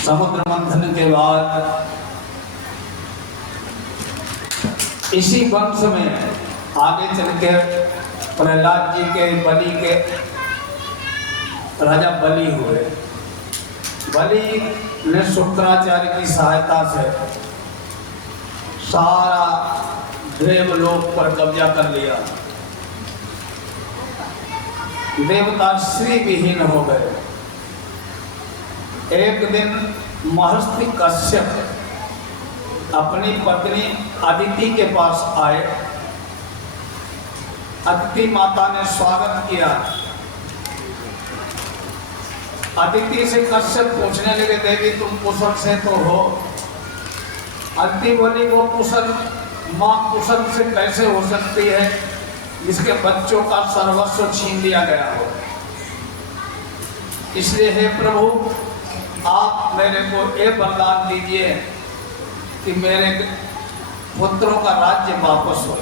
समुद्र मंथन के बाद इसी वंश में आगे चल के प्रहलाद जी के बलि के राजा बलि हुए। बलि ने शुक्राचार्य की सहायता से सारा देवलोक पर कब्जा कर लिया। देवता श्री विहीन हो गए। एक दिन महर्षि कश्यप अपनी पत्नी अदिति के पास आए। अदिति माता ने स्वागत किया। अदिति से कश्यप पूछने लगे, देवी तुम कुशल से तो हो? अदिति बोली, वो कुशल माँ कुशल से कैसे हो सकती है जिसके बच्चों का सर्वस्व छीन लिया गया हो। इसलिए हे प्रभु, आप मेरे को ये वरदान दीजिए कि मेरे पुत्रों का राज्य वापस हो।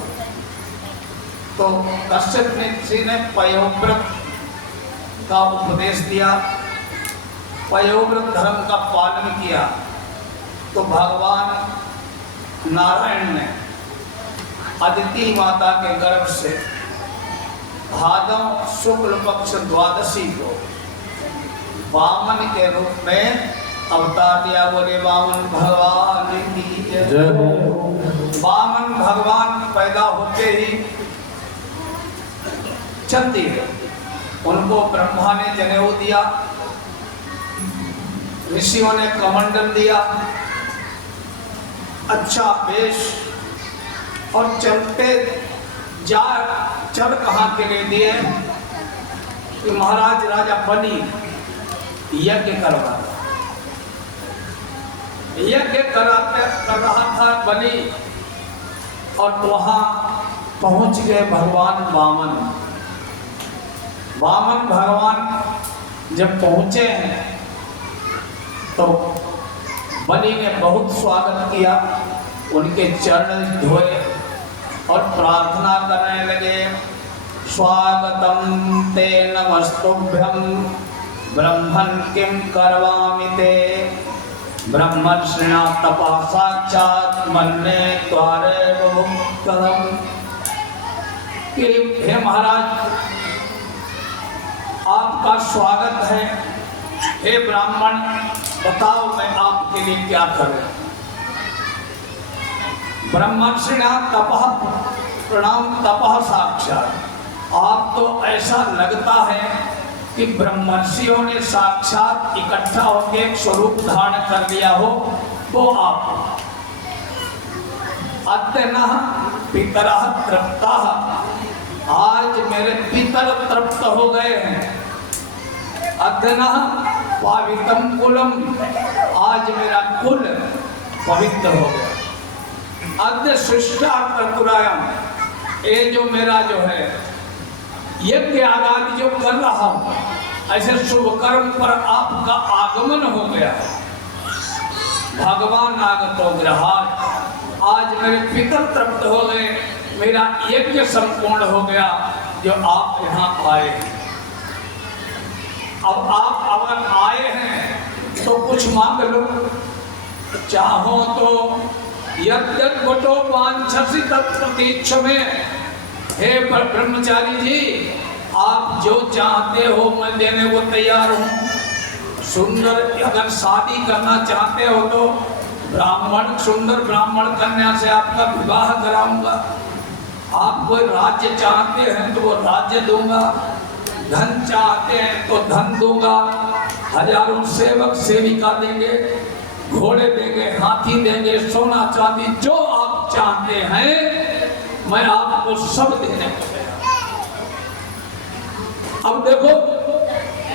तो कश्यप जी ने पयोव्रत का उपदेश दिया, पयोव्रत धर्म का पालन किया। तो भगवान नारायण ने अदिति माता के गर्भ से भादव शुक्ल पक्ष द्वादशी को वामन के रूप में अवतार दिया। बोले वामन भगवान की जय। वामन भगवान पैदा होते ही चलती है। उनको ब्रह्मा ने जनेऊ दिया, ऋषियों ने कमंडल दिया, अच्छा वेश, और चलते जा चल कहाँ के लिए दिए कि महाराज राजा बलि यज्ञ करवा। यज्ञ कराते कर रहा था बलि, और वहां पहुंच गए भगवान वामन। वामन भगवान जब पहुंचे हैं तो बलि ने बहुत स्वागत किया, उनके चरण धोए और प्रार्थना करने लगे। स्वागतम ते नमस्तुभ्यं ब्रह्मन् किं करवामि ते ब्रह्मर्षिणा तपः साक्षात् मन्ये त्वारेव मुक्तम्। कि हे महाराज, आपका स्वागत है। हे ब्राह्मण, बताओ मैं आपके लिए क्या करूं। ब्रह्मर्षिणा तपः प्रणाम तपः साक्षात। आप तो ऐसा लगता है कि ब्रह्मर्षियों ने साक्षात इकट्ठा होकर एक स्वरूप धारण कर लिया हो, वो आप। अद्यनः पितरः तृप्ताः, आज मेरे पितर तृप्त हो गए हैं। अद्यनः पावितम कुलम, आज मेरा कुल पवित्र हो गया। अद्य सृष्टा प्रकुरायम, ये जो मेरा जो है यज्ञ आदि जो कर रहा हूं, ऐसे शुभ कर्म पर आपका आगमन हो गया। भगवान आगतो ग्रहात्, आज मेरे पितर तृप्त हो गए, मेरा यज्ञ संपूर्ण हो गया जो आप यहाँ आए। अब आप अगर आए हैं तो कुछ मांग लो, चाहो तो यद्यत् वटो वांछसि तत्प्रतीक्ष में। हे ब्रह्मचारी जी, आप जो चाहते हो मैं देने को तैयार हूँ। सुंदर अगर शादी करना चाहते हो तो ब्राह्मण, सुंदर ब्राह्मण कन्या से आपका विवाह कराऊंगा। आप कोई राज्य चाहते हैं तो वो राज्य दूंगा, धन चाहते हैं तो धन दूंगा, हजारों सेवक सेविका देंगे, घोड़े देंगे, हाथी देंगे, सोना चांदी, जो आप चाहते हैं मैं आपको सब देने को तैयार। अब देखो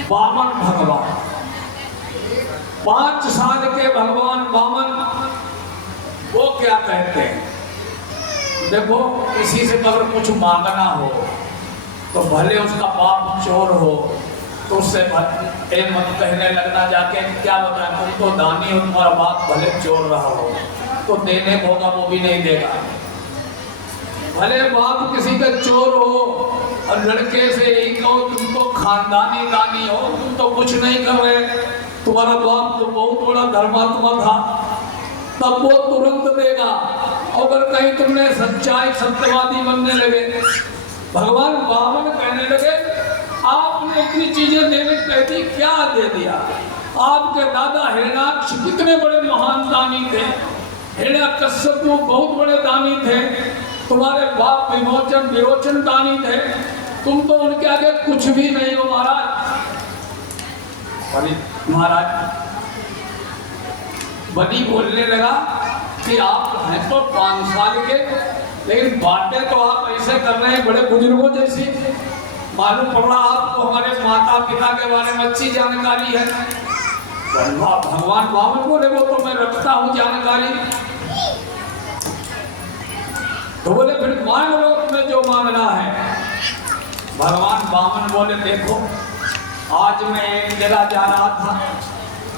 वामन भगवान, 5 साल के भगवान वामन, वो क्या कहते हैं। देखो किसी से अगर कुछ मांगना हो तो भले उसका बाप चोर हो तो उससे मत कहने लगना जाके, क्या बताएं तुम तो दानी हो, तुम्हारा बाप भले चोर रहा हो तो देने को होगा, वो भी नहीं देगा। भले बाप किसी का चोर हो और लड़के से यही कहो तुम तो खानदानी दानी हो, तुम तो कुछ नहीं कर रहे, तुम्हारा बाप तो बहुत बड़ा धर्मात्मा था, तब वो तुरंत देगा। अगर कहीं तुमने सच्चाई सत्यवादी बनने लगे, भगवान वामन कहने लगे आपने इतनी चीजें देने कह दी, क्या दे दिया? आपके दादा हिरण्याक्ष कितने बड़े महान दानी थे, हिरण्यकश्यप बहुत बड़े दानी थे, तुम्हारे बाप विरोचन दानी थे, तुम तो उनके आगे कुछ भी नहीं हो महाराज। अरे महाराज बनी बोलने लगा कि आप हैं तो 5 साल के, लेकिन बातें तो आप ऐसे कर रहे हैं बड़े बुजुर्गों जैसी। मालूम पड़ रहा आपको हमारे माता पिता के बारे में अच्छी जानकारी है। भगवान वामन बोले वो तो मैं रखता हूँ जानकारी। तो बोले फिर मांग लो तुम्हें जो मांगना है। भगवान वामन बोले देखो आज मैं एक जगह जा रहा था,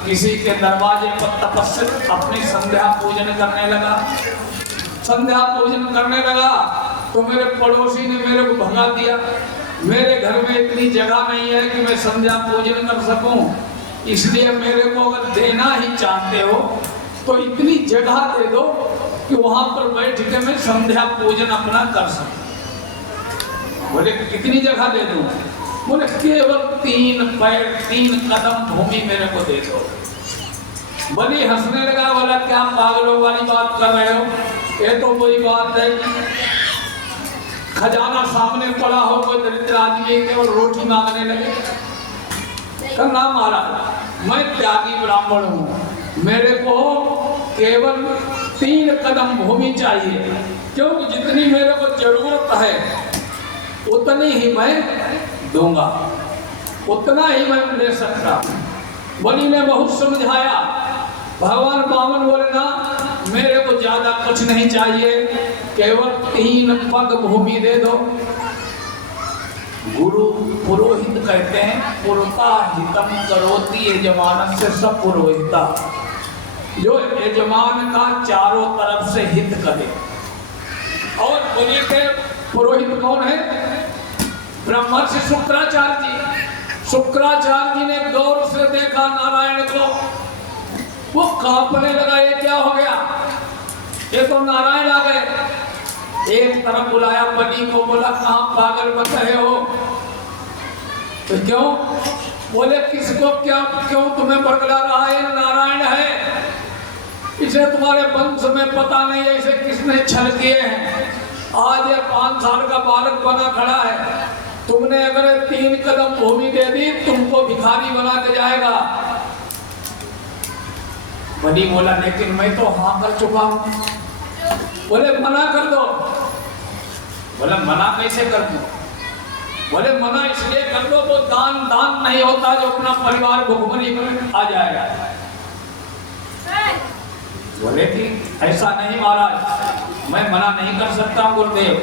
किसी के दरवाजे पर तपस्या अपनी संध्या पूजन करने लगा। संध्या पूजन करने लगा तो मेरे पड़ोसी ने मेरे को भगा दिया। मेरे घर में इतनी जगह नहीं है कि मैं संध्या पूजन कर सकूं, इसलिए मेरे को अगर देना ही चाहते हो तो इतनी जगह दे दो कि वहां पर बैठ के मैं संध्या पूजन अपना कर सकूं। बोले कितनी जगह दे दूं? बोले केवल 3 पैर 3 कदम भूमि मेरे को दे दो। बलि हंसने लगा, बोला क्या पागलों वाली बात कर रहे हो, ये तो वही बात है खजाना सामने पड़ा हो कोई दरिद्र आदमी के और रोटी मांगने लगे। कहना महाराज मैं त्यागी ब्राह्मण हूँ, मेरे को केवल 3 कदम भूमि चाहिए, क्योंकि जितनी मेरे को जरूरत है उतनी ही मैं दूंगा, उतना ही मैं ले सकता। बलि ने बहुत समझाया। भगवान वामन बोले ना मेरे को ज्यादा कुछ नहीं चाहिए, केवल 3 पग भूमि दे दो। गुरु पुरोहित कहते हैं पुरता हितम करोति यजमानस्य सब पुरोहिता, जो यजमान का चारों तरफ से हित करे। और बोलिए के पुरोहित कौन है? ब्रह्मर्षि शुक्राचार्य जी। शुक्राचार्य जी ने गौर से देखा नारायण को, वो कांपने लगा, ये क्या हो गया, ये तो नारायण आ गए। एक तरफ बुलाया बलि को, बोला कहां पागल बन रहे हो? तो क्यों? बोले किसको क्या क्यों तुम्हें बरगला रहा है? नारायण है, इसे तुम्हारे वंश में पता नहीं है इसे किसने छल किए हैं। आज ये 5 साल का बालक बना खड़ा है, तुमने अगर 3 कदम भूमि दे दी तुमको भिखारी बना के जाएगा। बलि बोला लेकिन मैं तो हाँ कर चुका हूं। बोले मना कर दो। बोले मना कैसे कर दूं? बोले मना इसलिए कर दो तो दान नहीं होता जो अपना परिवार भुखमरी में आ जाएगा। बोले कि ऐसा नहीं महाराज, मैं मना नहीं कर सकता गुरुदेव।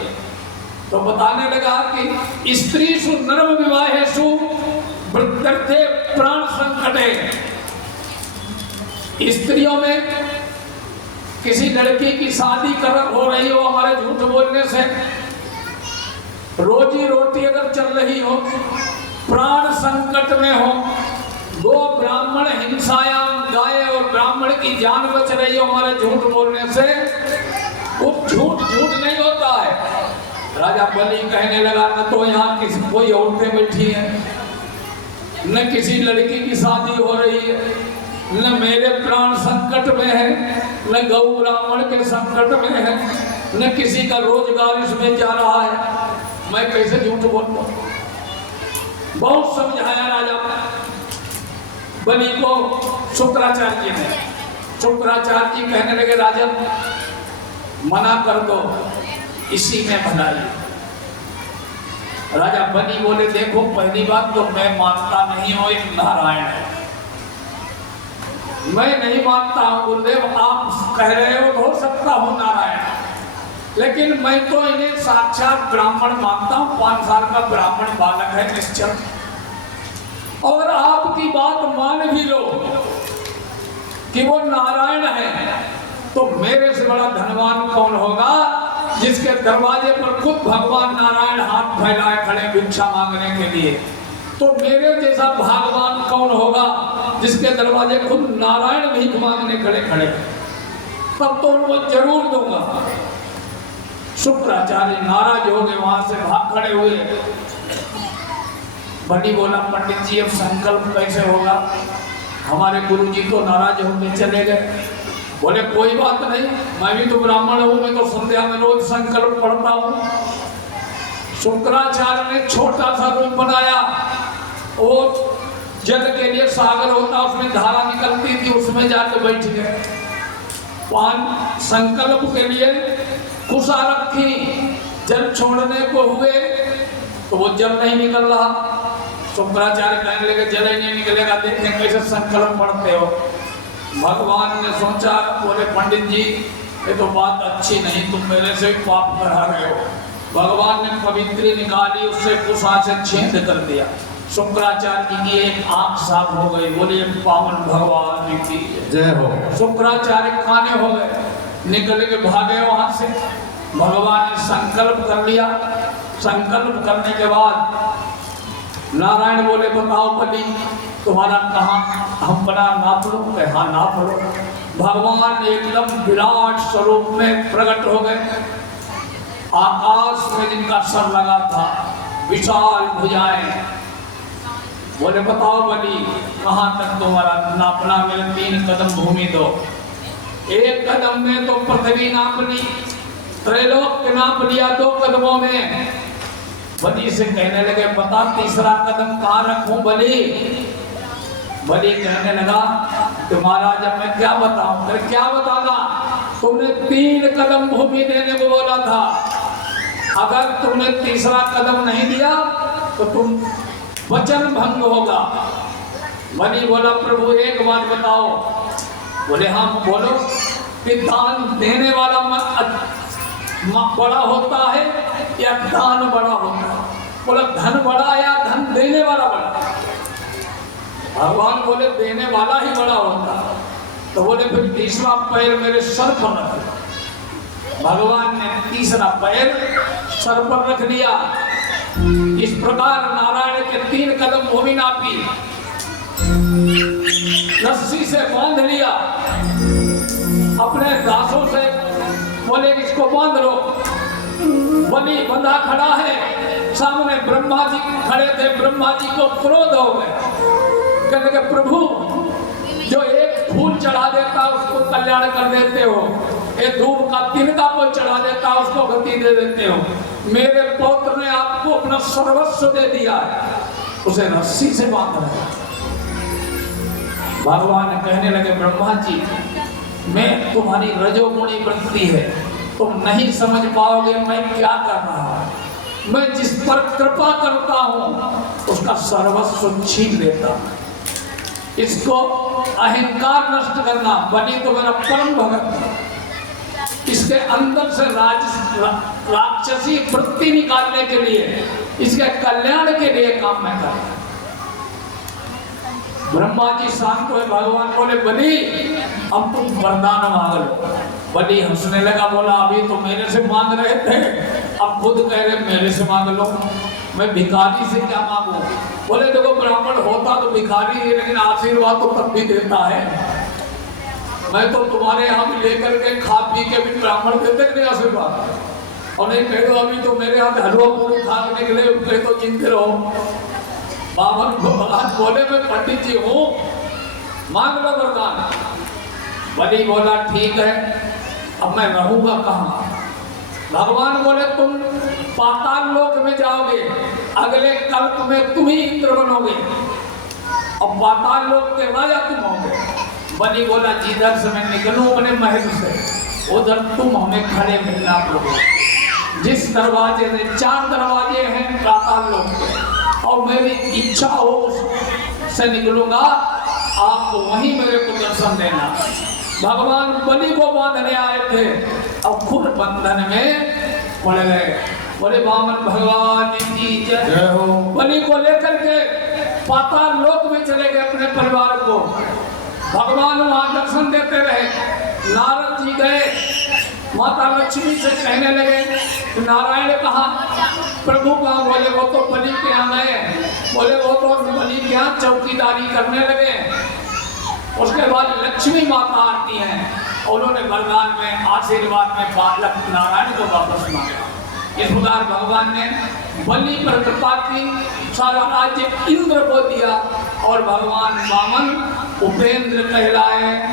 तो बताने लगा कि स्त्रीषु नर्म विवाहेषु वृद्धर्थे प्राण संकटे। स्त्रियों में किसी लड़की की शादी हो रही हो हमारे झूठ बोलने से, रोजी रोटी अगर चल रही हो, प्राण संकट में हो, गो ब्राह्मण हिंसायाम गाय और ब्राह्मण की जान बच रही हो हमारे झूठ बोलने से, वो झूठ नहीं होता है। राजा बलि कहने लगा न तो यहाँ किसी कोई औरतें बैठी है, न किसी लड़की की शादी हो रही है, न मेरे प्राण संकट में है, न गौ ब्राह्मण के संकट में है, न किसी का रोजगार इसमें जा रहा है, मैं कैसे झूठ बोलूं? बहुत समझाया राजा बलि को शुक्राचार्य ने। शुक्राचार्य जी कहने लगे राजन मना कर दो, इसी में भलाई। राजा बलि बोले देखो पहली बात तो मैं मानता नहीं हूं एक नारायण है, मैं नहीं मानता हूं गुरुदेव, आप कह रहे हो सकता हूं नारायण, लेकिन मैं तो इन्हें साक्षात ब्राह्मण मानता हूं। 5 साल का ब्राह्मण बालक है निश्चल, और आपकी बात मान भी लो कि वो नारायण है, तो मेरे से बड़ा धनवान कौन होगा जिसके दरवाजे पर खुद भगवान नारायण हाथ फैलाए खड़े भिक्षा मांगने के लिए। तो मेरे जैसा भगवान कौन होगा जिसके दरवाजे खुद नारायण भीख मांगने खड़े खड़े, तब तो उनको जरूर दूंगा। शुक्राचार्य नाराज हो गए, वहां से भाग खड़े हुए। बड़ी बोला पंडित जी अब संकल्प कैसे होगा, हमारे गुरु जी तो नाराज होकर चले गए। बोले कोई बात नहीं, मैं भी तो ब्राह्मण हूं, मैं तो संध्या में रोज संकल्प पढ़ता हूं। शुक्राचार्य ने छोटा सा रूप बनाया, वो जल के लिए सागर होता, उसमें धारा निकलती थी, उसमें जाके बैठ गए। वहां संकल्प के लिए कुशा रखी, जल छोड़ने को हुए तो वो जल नहीं निकल रहा। शुक्राचार्य कहने लगे जल ही नहीं निकलेगा, देखें कैसे संकल्प पढ़ते हो। भगवान ने सोचा, बोले पंडित जी ये तो बात अच्छी नहीं, तुम मेरे से पाप करा रहे हो। भगवान ने पवित्री निकाली, उससे कुशा से छेद कर दिया। शुक्राचार्य की एक आंख साफ हो गई। बोलिए पावन भगवान की जय हो। शुक्राचार्य काने हो गए, निकल के भागे वहां से। भगवान ने संकल्प कर लिया। संकल्प करने के बाद नारायण बोले बताओ बलि तुम्हारा कहाँ हम बना नाप लो? हाँ नाप लो। भगवान एकदम विराट स्वरूप में प्रकट हो गए। आकाश में जिनका सर लगा था, विशाल भुजाएं। बोले बताओ बलि कहाँ तक तुम्हारा नापना? मेरे 3 कदम भूमि दो। 1 कदम में तो पृथ्वी नाप ली, त्रैलोक नाप लिया 2 कदमों में। बलि से कहने लगे बता तीसरा कदम कहाँ रखूं बलि? बलि कहने लगा तो महाराज अब मैं क्या बताऊं? फिर क्या बताना? तुमने 3 कदम भूमि देने को बोला था, अगर तुमने तीसरा कदम नहीं दिया तो तुम वचन भंग होगा। बलि बोला प्रभु एक बात बताओ। बोले हाँ बोलो। कि दान देने वाला बड़ा होता है या दान बड़ा होता है? बोला धन बड़ा या धन देने वाला बड़ा? भगवान बोले देने वाला ही बड़ा होता। तो बोले फिर तीसरा पैर मेरे सर पर रख। भगवान ने तीसरा पैर सर पर रख लिया। इस प्रकार नारायण के 3 कदम भूमि नापी, रस्सी से बांध लिया। अपने दासों से बोले इसको बांध लो। बलि बंधा खड़ा है, सामने ब्रह्मा जी खड़े थे। ब्रह्मा जी को क्रोध हो गए, कहने लगे प्रभु जो एक फूल चढ़ा देता उसको कल्याण कर देते हो, एक धूप का तिनका को चढ़ा देता उसको गति दे देते हो। मेरे पौत्र ने आपको अपना सर्वस्व दे दिया है, उसे रस्सी से बांध रहे। भगवान कहने लगे ब्रह्मा जी मैं तुम्हारी रजोगुणी वृत्ति है, तुम नहीं समझ पाओगे मैं क्या कर रहा हूं। मैं जिस पर कृपा करता हूं उसका सर्वस्व छीन लेता हूं। इसको अहंकार नष्ट करना। बलि तो मेरा परम भगत है, इसके अंदर से राक्षसी वृत्ति निकालने के लिए, इसके कल्याण के लिए काम मैं करता। ब्रह्मा जी शांत हुए। भगवान बोले बलि अब तुम वरदान मांग लो। बलि हंसने लगा, बोला अभी तो मेरे से मांग रहे थे, अब खुद कह रहे मेरे से मांग लो। मैं भिखारी से क्या मांगू? बोले देखो ब्राह्मण होता तो भिखारी है, लेकिन आशीर्वाद तो तब भी देता है। मैं तो तुम्हारे यहाँ भी लेकर के खा पी के भी ब्राह्मण देते नहीं आशीर्वाद। और नहीं कह दो अभी तो मेरे यहाँ हलवा पूरी खा के निकले, कह तो चिंते रहो। बावन भगवान बोले मैं पंडित जी हूँ, मांग लो वरदान। बलि बोला ठीक है, अब मैं रहूंगा कहाँ? भगवान बोले तुम पाताल लोक में जाओगे, अगले कल्प में तुम ही इंद्र बनोगे और पाताल लोक के राजा तुम होगे। बलि बोला जिधर से मैं निकलूं अपने महल से उधर तुम हमें खड़े मिलना पड़ोगे। जिस दरवाजे से 4 दरवाजे हैं पाताल लोक के, और मेरी इच्छा हो से निकलूंगा, आप वहीं मेरे को दर्शन देना। भगवान बलि को बांधने आए थे और खुद बंधन में पड़ गए। बोले वामन भगवान की जय हो। बलि को लेकर के पाताल लोक में चले गए अपने परिवार को। भगवान वहां दर्शन देते रहे। नारद जी गए माता लक्ष्मी से कहने लगे, तो नारायण कहा प्रभु कहाँ? बोले वो तो बलि के यहाँ गए। बोले वो तो बलि के यहाँ चौकीदारी करने लगे। उसके बाद लक्ष्मी माता आती हैं और उन्होंने वरदान में आशीर्वाद में नारायण को वापस मांगा। इस प्रकार भगवान ने बलि पर कृपा की, सारा राज्य इंद्र को दिया और भगवान वामन उपेंद्र कहलाए।